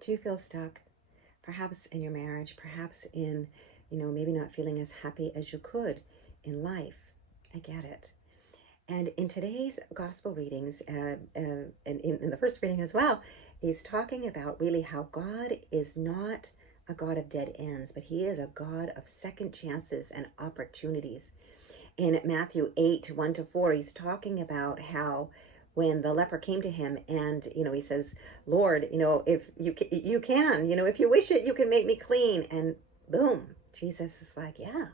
Do you feel stuck? Perhaps in your marriage, perhaps in, maybe not feeling as happy as you could in life. I get it. And in today's gospel readings, and in the first reading as well, he's talking about really how God is not a God of dead ends, but he is a God of second chances and opportunities. In Matthew 8, 1 to 4, he's talking about how when the leper came to him and, he says, Lord, if you can, if you wish it, you can make me clean. And boom, Jesus is like, yeah,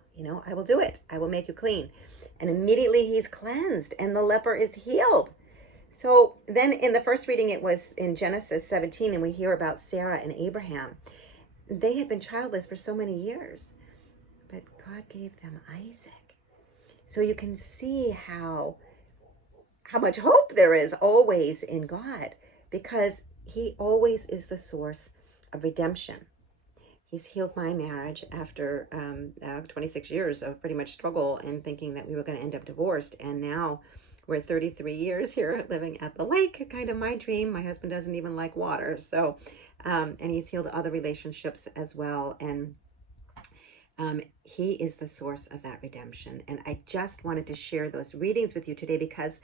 I will do it. I will make you clean. And immediately he's cleansed and the leper is healed. So then in the first reading, it was in Genesis 17, and we hear about Sarah and Abraham. They had been childless for so many years, but God gave them Isaac. So you can see how much hope there is always in God, because he always is the source of redemption. He's healed my marriage after 26 years of pretty much struggle and thinking that we were going to end up divorced. And now we're 33 years here living at the lake, kind of my dream. My husband doesn't even like water. So, and he's healed other relationships as well. And he is the source of that redemption. And I just wanted to share those readings with you today because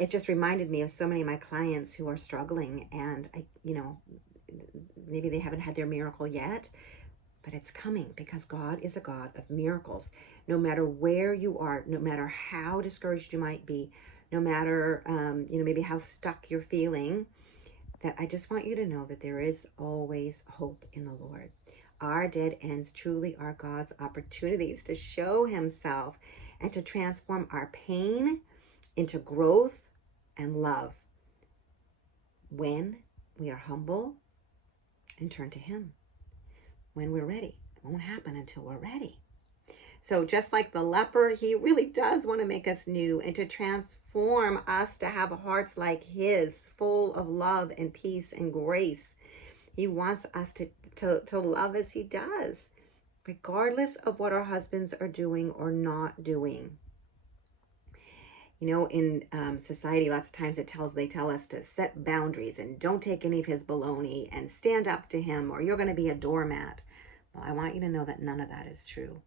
it just reminded me of so many of my clients who are struggling, and maybe they haven't had their miracle yet, but it's coming, because God is a God of miracles. No matter where you are, no matter how discouraged you might be, no matter maybe how stuck you're feeling, that I just want you to know that there is always hope in the Lord. Our dead ends truly are God's opportunities to show himself and to transform our pain into growth and love when we are humble and turn to him. When we're ready. It won't happen until we're ready. So just like the leper, he really does want to make us new and to transform us to have hearts like his, full of love and peace and grace. He wants us to love as he does, regardless of what our husbands are doing or not doing. In society, lots of times they tell us to set boundaries and don't take any of his bologna and stand up to him or you're going to be a doormat. Well, I want you to know that none of that is true.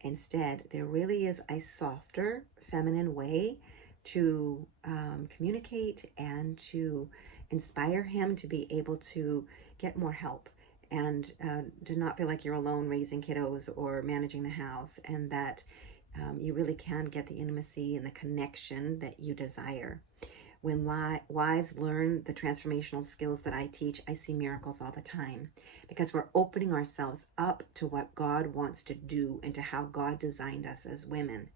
Instead, there really is a softer, feminine way to communicate and to inspire him to be able to get more help and to not feel like you're alone raising kiddos or managing the house, and that you really can get the intimacy and the connection that you desire. When wives learn the transformational skills that I teach, I see miracles all the time, because we're opening ourselves up to what God wants to do and to how God designed us as women.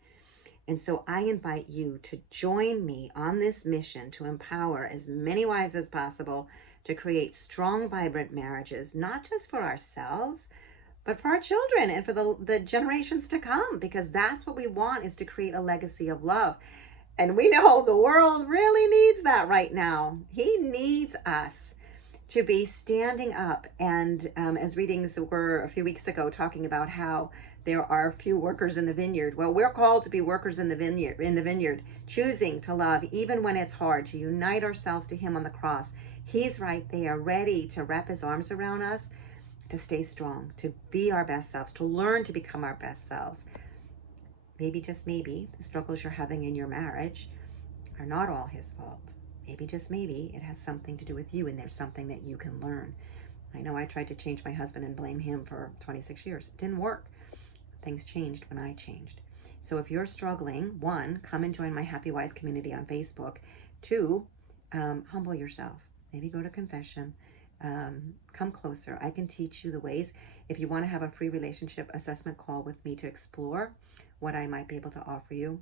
And so I invite you to join me on this mission to empower as many wives as possible to create strong, vibrant marriages, not just for ourselves, but for our children and for the generations to come, because that's what we want, is to create a legacy of love. And we know the world really needs that right now. He needs us to be standing up. And as readings were a few weeks ago talking about how there are few workers in the vineyard. Well, we're called to be workers in the vineyard, choosing to love even when it's hard, to unite ourselves to him on the cross. He's right there, ready to wrap his arms around us, to stay strong, to be our best selves, to learn to become our best selves. Maybe, just maybe, the struggles you're having in your marriage are not all his fault. Maybe, just maybe, it has something to do with you, and there's something that you can learn. I know I tried to change my husband and blame him for 26 years. It didn't work. Things changed when I changed. So if you're struggling, one, come and join my Happy Wife community on Facebook. Two, humble yourself. Maybe go to confession. Come closer. I can teach you the ways. If you want to have a free relationship assessment call with me to explore what I might be able to offer you,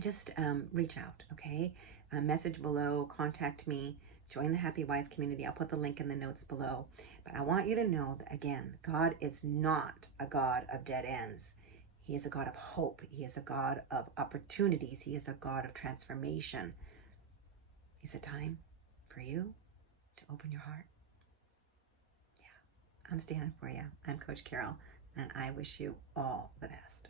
just reach out, okay? Message below, contact me, join the Happy Wife community. I'll put the link in the notes below. But I want you to know that, again, God is not a God of dead ends. He is a God of hope. He is a God of opportunities. He is a God of transformation. Is it time for you to open your heart? I'm standing for you. I'm Coach Carol, and I wish you all the best.